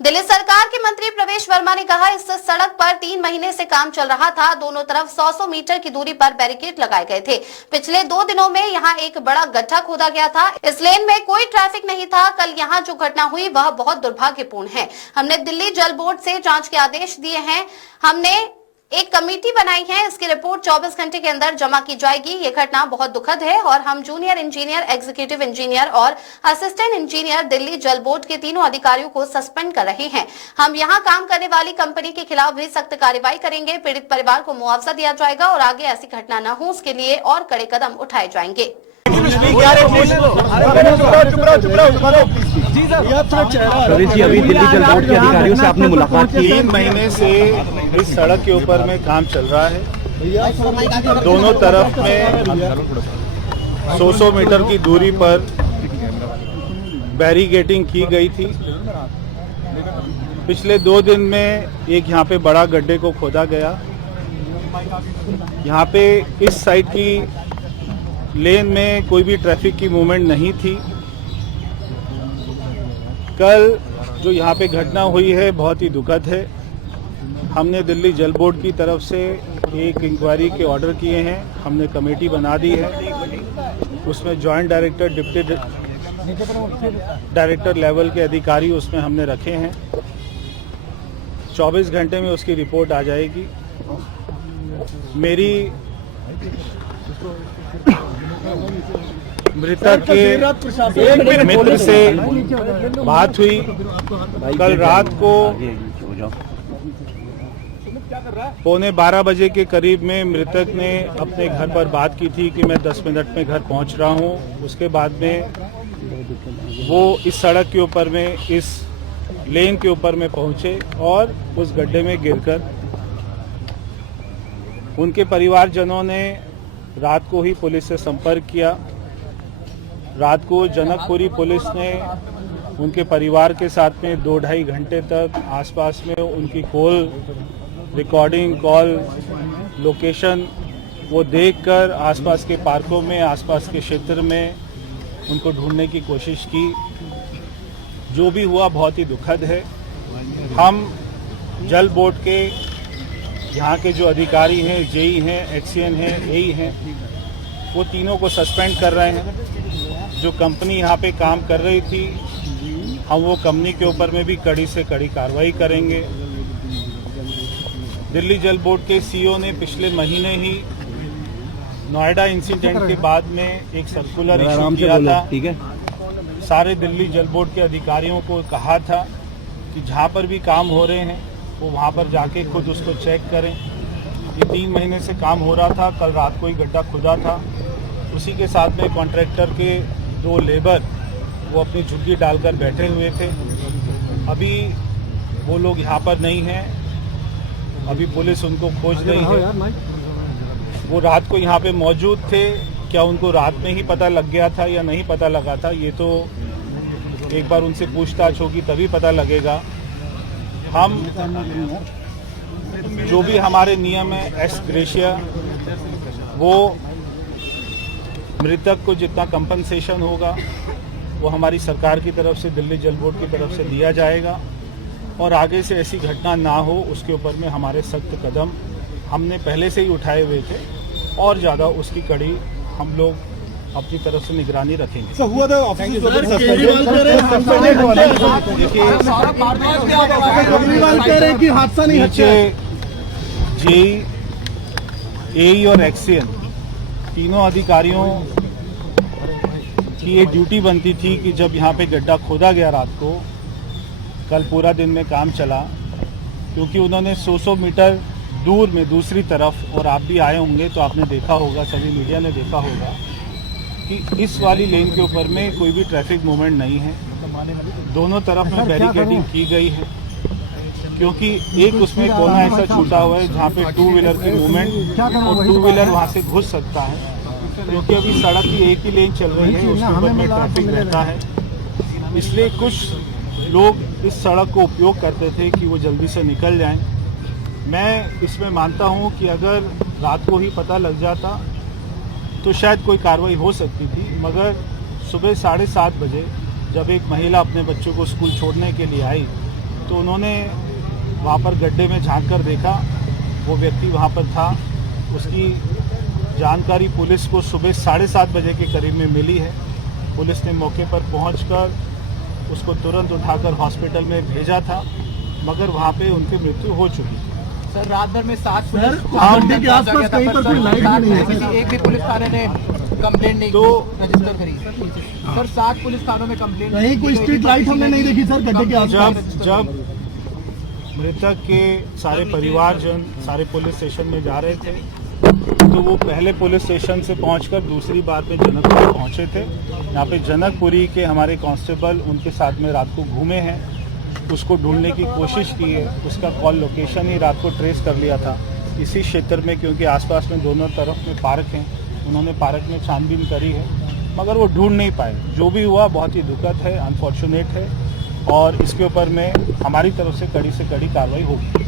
दिल्ली सरकार के मंत्री प्रवेश वर्मा ने कहा, इस सड़क पर 3 महीने से काम चल रहा था। दोनों तरफ 100 मीटर की दूरी पर बैरिकेड लगाए गए थे। पिछले 2 दिनों में यहां एक बड़ा गड्ढा खोदा गया था। इस लेन में कोई ट्रैफिक नहीं था। कल यहां जो घटना हुई वह बहुत दुर्भाग्यपूर्ण है। हमने दिल्ली जल बोर्ड से जांच के आदेश दिए हैं। हमने एक कमेटी बनाई है। इसकी रिपोर्ट 24 घंटे के अंदर जमा की जाएगी। ये घटना बहुत दुखद है और हम जूनियर इंजीनियर, एग्जीक्यूटिव इंजीनियर और असिस्टेंट इंजीनियर दिल्ली जल बोर्ड के तीनों अधिकारियों को सस्पेंड कर रहे हैं। हम यहां काम करने वाली कंपनी के खिलाफ भी सख्त कार्रवाई करेंगे। पीड़ित परिवार को मुआवजा दिया जाएगा और आगे ऐसी घटना न हो उसके लिए और कड़े कदम उठाए जाएंगे। प्रवेश जी, अभी दिल्ली जल बोर्ड के अधिकारियों से आपने मुलाकात की। 3 महीने से इस सड़क के ऊपर में काम चल रहा है। दोनों तरफ में 100 मीटर की दूरी पर बैरिकेडिंग की गई थी। पिछले 2 दिन में एक यहाँ पे बड़ा गड्ढे को खोदा गया। यहाँ पे इस साइड की लेन में कोई भी ट्रैफिक की मूवमेंट नहीं थी। कल जो यहाँ पे घटना हुई है बहुत ही दुखद है। हमने दिल्ली जल बोर्ड की तरफ से एक इंक्वायरी के ऑर्डर किए हैं। हमने कमेटी बना दी है। उसमें joint director, deputy director level के अधिकारी उसमें हमने रखे हैं। 24 घंटे में उसकी रिपोर्ट आ जाएगी। मेरी मृतक के मित्र से बात हुई। कल रात को 11:15 बजे के करीब में मृतक ने अपने घर पर बात की थी कि मैं 10 मिनट में घर पहुंच रहा हूं। उसके बाद में वो इस सड़क के ऊपर में, इस लेन के ऊपर में पहुंचे और उस गड्ढे में गिरकर उनके परिवारजनों ने रात को ही पुलिस से संपर्क किया। रात को जनकपुरी पुलिस ने उनके परिवार के साथ में 2-2.5 घंटे तक आसपास में उनकी कॉल रिकॉर्डिंग, कॉल लोकेशन वो देखकर आसपास के पार्कों में, आसपास के क्षेत्र में उनको ढूंढने की कोशिश की। जो भी हुआ बहुत ही दुखद है। हम जल बोर्ड के यहाँ के जो अधिकारी हैं, जेई हैं, एचसीएन हैं, एई हैं, वो तीनों को सस्पेंड कर रहे हैं। जो कंपनी यहाँ पे काम कर रही थी, हम वो कंपनी के ऊपर में भी कड़ी से कड़ी कार्रवाई करेंगे। दिल्ली जल बोर्ड के सीईओ ने पिछले महीने ही नोएडा इंसिडेंट के बाद में एक सर्कुलर इशू किया था। ठीक है, सारे दिल्ली जल बोर्ड के अधिकारियों को कहा था कि जहाँ पर भी काम हो रहे हैं वो वहाँ पर जाके खुद उसको चेक करें। ये 3 महीने से काम हो रहा था। कल रात को ही गड्ढा खुदा था। उसी के साथ में कॉन्ट्रैक्टर के 2 लेबर वो अपनी झुग्गी डालकर बैठे हुए थे। अभी वो लोग यहाँ पर नहीं हैं। अभी पुलिस उनको खोज रही है। वो रात को यहाँ पे मौजूद थे। क्या उनको रात में ही पता लग गया था या नहीं पता लगा था, ये तो एक बार उनसे पूछताछ होगी तभी पता लगेगा। हम जो भी हमारे नियम है एस ग्रेशिया, वो मृतक को जितना कंपनसेशन होगा वो हमारी सरकार की तरफ से, दिल्ली जल बोर्ड की तरफ से दिया जाएगा। और आगे से ऐसी घटना ना हो उसके ऊपर में हमारे सख्त कदम हमने पहले से ही उठाए हुए थे और ज़्यादा उसकी कड़ी हम लोग अपनी तरफ से निगरानी रखेंगे। नीचे जेई, एई और एक्सीएन तीनों अधिकारियों की ये ड्यूटी बनती थी कि जब यहाँ पे गड्ढा खोदा गया रात को, कल पूरा दिन में काम चला, क्योंकि उन्होंने 100 मीटर दूर में दूसरी तरफ, और आप भी आए होंगे तो आपने देखा होगा, सभी मीडिया ने देखा होगा कि इस वाली लेन के ऊपर में कोई भी ट्रैफिक मूवमेंट नहीं है। दोनों तरफ में बैरिकेडिंग की गई है, क्योंकि एक उसमें कोना ऐसा छूटा हुआ है जहाँ पे 2 व्हीलर की मूवमेंट और 2 व्हीलर वहाँ से घुस सकता है, क्योंकि अभी सड़क की एक ही लेन चल रही है, उसके ऊपर में ट्रैफिक रहता है। इसलिए कुछ लोग इस सड़क को उपयोग करते थे कि वो जल्दी से निकल जाएं। मैं इसमें मानता हूं कि अगर रात को ही पता लग जाता तो शायद कोई कार्रवाई हो सकती थी, मगर सुबह 7:30 बजे जब एक महिला अपने बच्चों को स्कूल छोड़ने के लिए आई तो उन्होंने वहाँ पर गड्ढे में झांक कर देखा, वो व्यक्ति वहाँ पर था। उसकी जानकारी पुलिस को सुबह 7:30 बजे के करीब में मिली है। पुलिस ने मौके पर पहुंचकर उसको तुरंत उठाकर हॉस्पिटल में भेजा था, मगर वहाँ पे उनकी मृत्यु हो चुकी थी। सर रात भर में 7 पुलिस गड्ढे के आसपास कहीं पर कोई लाइट भी नहीं है किसी एक भी पुलिस थाने ने कंप्लेंट नहीं रजिस्टर करी। सर 7 पुलिस थानों में कंप्लेंट कहीं कोई स्ट्रीट लाइट हमने नहीं देखी सर गड्ढे के आसपास। जब मृतक के सारे परिवारजन सारे पुलिस स्टेशन में जा रहे थे, तो वो पहले पुलिस स्टेशन से पहुंचकर दूसरी बार पे जनकपुरी पहुंचे थे। यहाँ पे जनकपुरी के हमारे कांस्टेबल उनके साथ में रात को घूमे हैं, उसको ढूंढने की कोशिश की है। उसका कॉल लोकेशन ही रात को ट्रेस कर लिया था इसी क्षेत्र में, क्योंकि आसपास में दोनों तरफ में पार्क हैं। उन्होंने पार्क में छानबीन करी है, मगर वो ढूंढ नहीं पाए। जो भी हुआ बहुत ही दुखद है, अनफॉर्चुनेट है, और इसके ऊपर में हमारी तरफ से कड़ी कार्रवाई होगी।